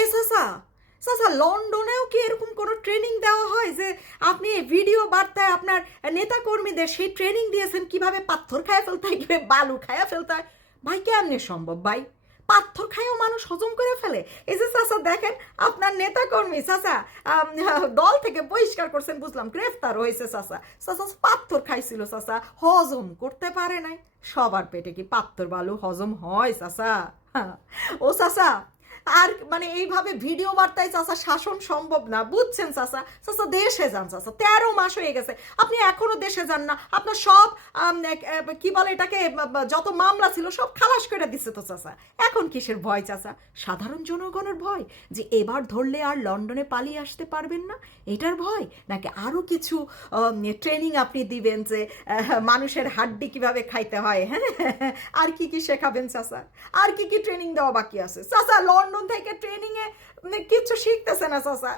এ চাচা চাচা লন্ডনেও কি এরকম কোনো ট্রেনিং দেওয়া হয় যে আপনি ভিডিও বার্তায় আপনার নেতা কর্মীদের সেই ট্রেনিং দিয়েছেন, কীভাবে পাথর খায় ফেলতে হয়, কীভাবে বালু খায়া ফেলতে হয়? ভাই, কেমনে সম্ভব ভাই? পাথর খায়ও মানুষ হজম করে ফেলে। এই যে চাচা দেখেন, আপনার নেতা কর্মী চাচা দল থেকে বহিষ্কার করছেন, বুঝলাম, গ্রেফতার হয়েছে চাচা চাচা পাথর খাইছিল চাচা হজম করতে পারে নাই। সবার পেটে কি পাথর বালু হজম হয় চাচা। ও চাচা আর মানে এইভাবে ভিডিও বার্তায় চাচা শাসন সম্ভব না। বুঝছেন চাচা? চাচা দেশে যান চাচা। তেরো মাস হয়ে গেছে। আপনি এখনও দেশে যান না। আপনার সব কি বলে এটাকে যত মামলা ছিল সব খালাস করে দিচ্ছে তো চাচা। এখন কিসের ভয় চাচা? সাধারণ জনগণের ভয় যে এবার ধরলে আর লন্ডনে পালিয়ে আসতে পারবেন না? এটার ভয়? নাকি আরও কিছু ট্রেনিং আপনি দিবেন যে মানুষের হাড্ডি কীভাবে খাইতে হয় হ্যাঁ? আর কি কি শেখাবেন চাচা? আর কি কি ট্রেনিং দেওয়া বাকি আছে? চাচা, লন্ডন থেকে ট্রেনিং এ মানে কিচ্ছু শিখতেছে না, চাচা।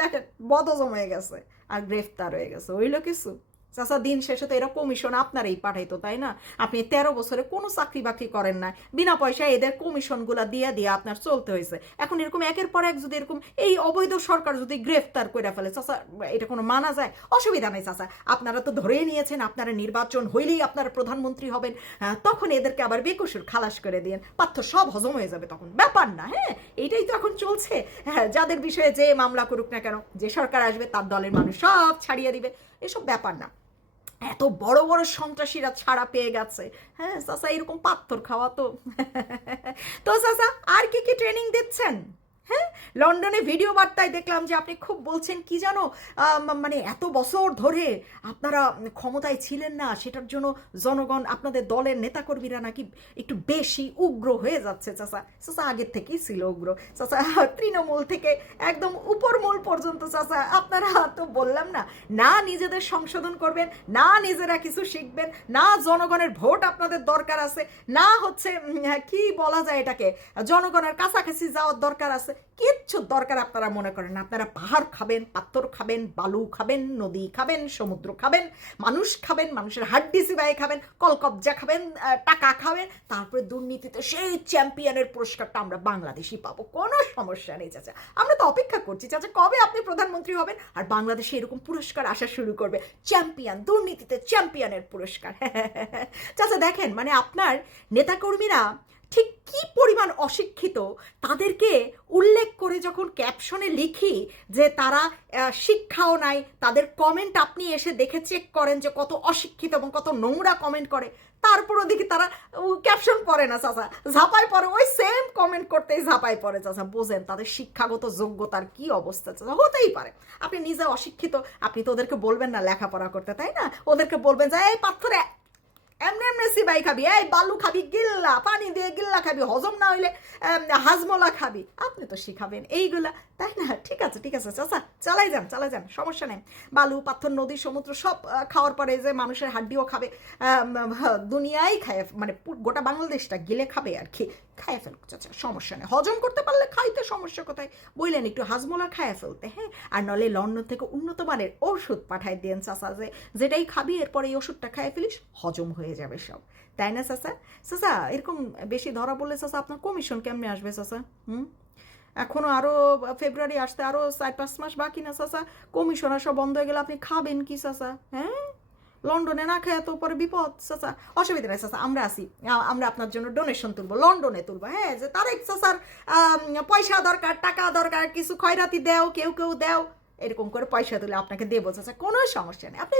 দেখেন বদজম হয়ে গেছে আর গ্রেফতার হয়ে গেছে। ওইলো কিছু? চাচা, দিন শেষে তো এরা কমিশন আপনারই পাঠাইতো, তাই না? আপনি তেরো বছরে কোনো চাকরি বাকরি করেন না। বিনা পয়সায় এদের কমিশনগুলা দিয়ে দিয়ে আপনার চলতে হয়েছে এখন এরকম একের পর এক যদি এরকম এই অবৈধ সরকার যদি গ্রেফতার করে ফেলে, চাচা, এটা কোনো মানা যায়? অসুবিধা নেই, চাচা। আপনারা তো ধরেই নিয়েছেন, আপনারা নির্বাচন হইলেই আপনারা প্রধানমন্ত্রী হবেন। তখন এদেরকে আবার বেকসুর খালাস করে দিন পাথ্য সব হজম হয়ে যাবে তখন। ব্যাপার না হ্যাঁ? এইটাই তো এখন চলছে। হ্যাঁ যাদের বিষয়ে যে মামলা করুক না কেন, যে সরকার আসবে, তার দলের মানুষ সব ছাড়িয়ে দিবে। এসব ব্যাপার না। এত বড় বড় সন্ত্রাসীরা ছাড়া পেয়ে গেছে। হ্যাঁ চাচা এরকম পাথর খাওয়া তো। তো সাসা, আর কি কি ট্রেনিং দিচ্ছেন? হ্যাঁ লন্ডনে ভিডিও বার্তায় দেখলাম যে আপনি খুব বলছেন, কি জানো মানে এত বছর ধরে আপনারা ক্ষমতায় ছিলেন না, সেটার জন্য জনগণ, আপনাদের দলের নেতাকর্মীরা নাকি একটু বেশি উগ্র হয়ে যাচ্ছে, চাচা। চাচা আগের থেকেই ছিল উগ্র। চাচা তৃণমূল থেকে একদম উপরমূল পর্যন্ত, চাচা, আপনারা তো বললাম না না নিজেদের সংশোধন করবেন, না নিজেরা কিছু শিখবেন, না জনগণের ভোট আপনাদের দরকার আছে, না হচ্ছে কি বলা যায় এটাকে, জনগণের কাছাকাছি যাওয়ার দরকার আছে কিচ্ছু দরকার আপনারা মনে করেন আপনারা পাহাড় খাবেন, পাথর খাবেন, বালু খাবেন, নদী খাবেন, সমুদ্র খাবেন, মানুষ খাবেন, মানুষের হাড্ডি সিবাই খাবেন, কলকবজা খাবেন টাকা খাবেন, তারপরে দুর্নীতিতে সেই চ্যাম্পিয়নের পুরস্কারটা আমরা বাংলাদেশি পাবো। কোনো সমস্যা নেই, চাচা। আমরা তো অপেক্ষা করছি, চাচা, কবে আপনি প্রধানমন্ত্রী হবেন? আর বাংলাদেশে এরকম পুরস্কার আসা শুরু করবে। চ্যাম্পিয়ন, দুর্নীতিতে চ্যাম্পিয়নের পুরস্কার। চাচা, দেখেন মানে আপনার নেতাকর্মীরা ঠিক কি পরিমাণ অশিক্ষিত তাদেরকে উল্লেখ করে যখন ক্যাপশনে লিখি যে তারা শিক্ষাও নাই, তাদের কমেন্ট আপনি এসে দেখে চেক করেন যে কত অশিক্ষিত এবং কত নোংরা কমেন্ট করে তারপরও দেখি তারা ক্যাপশন পড়ে না চাচা। ঝাপাই পড়ে, ওই সেম কমেন্ট করতেই ঝাপাই পড়ে চাচা, বোঝেন? তাদের শিক্ষাগত যোগ্যতার কি অবস্থা চাচা? হতেই পারে। আপনি নিজে অশিক্ষিত, আপনি তো ওদেরকে বলবেন না লেখাপড়া করতে, তাই না? ওদেরকে বলবেন যে, এই পাথরে এমনি এমনি সিবাই খাবি। এই বালু খাবি গিল্লা পানি দিয়ে গিল্লা খাবি হজম না হইলে হাজমোলা খাবি। আপনি তো শিখাবেন এইগুলা তাই না? ঠিক আছে ঠিক আছে চাচা চালাই যান চালাই যান সমস্যা নেই। বালু পাথর নদী সমুদ্র সব খাওয়ার পরে যে মানুষের হাড্ডিও খাবে আহ, দুনিয়ায় খায় মানে গোটা বাংলাদেশটা গিলে খাবে আর কি খায় ফেল চাচা সমস্যা নেই। হজম করতে পারলে খাইতে সমস্যা কোথায়? বললেন একটু হাজমোলা খায় ফেলতে হ্যাঁ? আর নলে লন্ডন থেকে উন্নত মানের ওষুধ পাঠায় দেন চাচা যে যেটাই খাবি এরপরে এই ওষুধটা খায় ফেলিস হজম হয়ে যাবে সব। তাই না চাচা? চাচা এরকম বেশি ধরা পড়লে চাচা আপনার কমিশন কেমনে আসবে চাচা? হুম? এখনও আরও ফেব্রুয়ারি আসতে আরও চার পাঁচ মাস বাকি না চাচা? কমিশন আসা বন্ধ হয়ে গেলে আপনি খাবেন কি চাচা? হ্যাঁ? লন্ডনে না খায় তো পরে বিপদ চাচা। অসুবিধা নাই চাচা আমরা আসি আমরা আপনার জন্য ডোনেশন তুলবো লন্ডনে তুলবো। হ্যাঁ যে তারেক আম, পয়সা দরকার টাকা দরকার কিছু খয়রাতি দেও কেউ কেউ দেও। এরকম করে পয়সা তুলে আপনাকে দেবো, চাচা। কোনো সমস্যা নেই। আপনি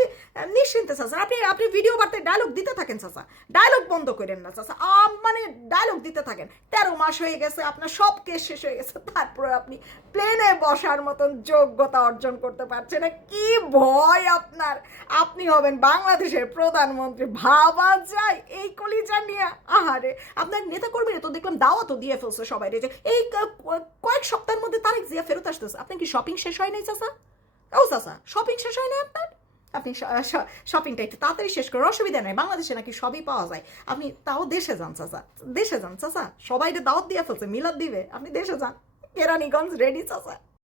নিশ্চিন্তে, চাচা। আপনি আপনি ভিডিও বার্তায় ডায়লগ দিতে থাকেন, চাচা। ডায়লগ বন্ধ করেন না, চাচা। মানে ডায়লগ দিতে থাকেন। তেরো মাস হয়ে গেছে, আপনার সব কেস শেষ হয়ে গেছে। তারপরে আপনি প্লেনে বসার মতন যোগ্যতা অর্জন করতে পারছেন না। কি ভয় আপনার! আপনি হবেন বাংলাদেশের প্রধানমন্ত্রী। ভাবা যায় এই কলিজা নিয়ে। আহারে! আপনার নেতা কর্মীরা তো দেখলাম দাওয়াতও দিয়ে ফেলছে সবাই যে, এই কয়েক সপ্তাহের মধ্যে তারিখ জিয়া ফেরত আসতেছে। আপনি কি শপিং শেষ হয় নাই, চাচা? ও চাচা শপিং শেষ হয় নাই আপনার? আপনি শপিংটা একটু তাড়াতাড়ি শেষ করার অসুবিধা নেই। বাংলাদেশে নাকি সবই পাওয়া যায়। আপনি তাও দেশে যান, চাচা। দেশে যান, চাচা। সবাই দাওয়াত দিয়ে ফেলছে, মিলাদ দিবে। আপনি দেশে যান। কেরানীগঞ্জ, রেডি, চাচা।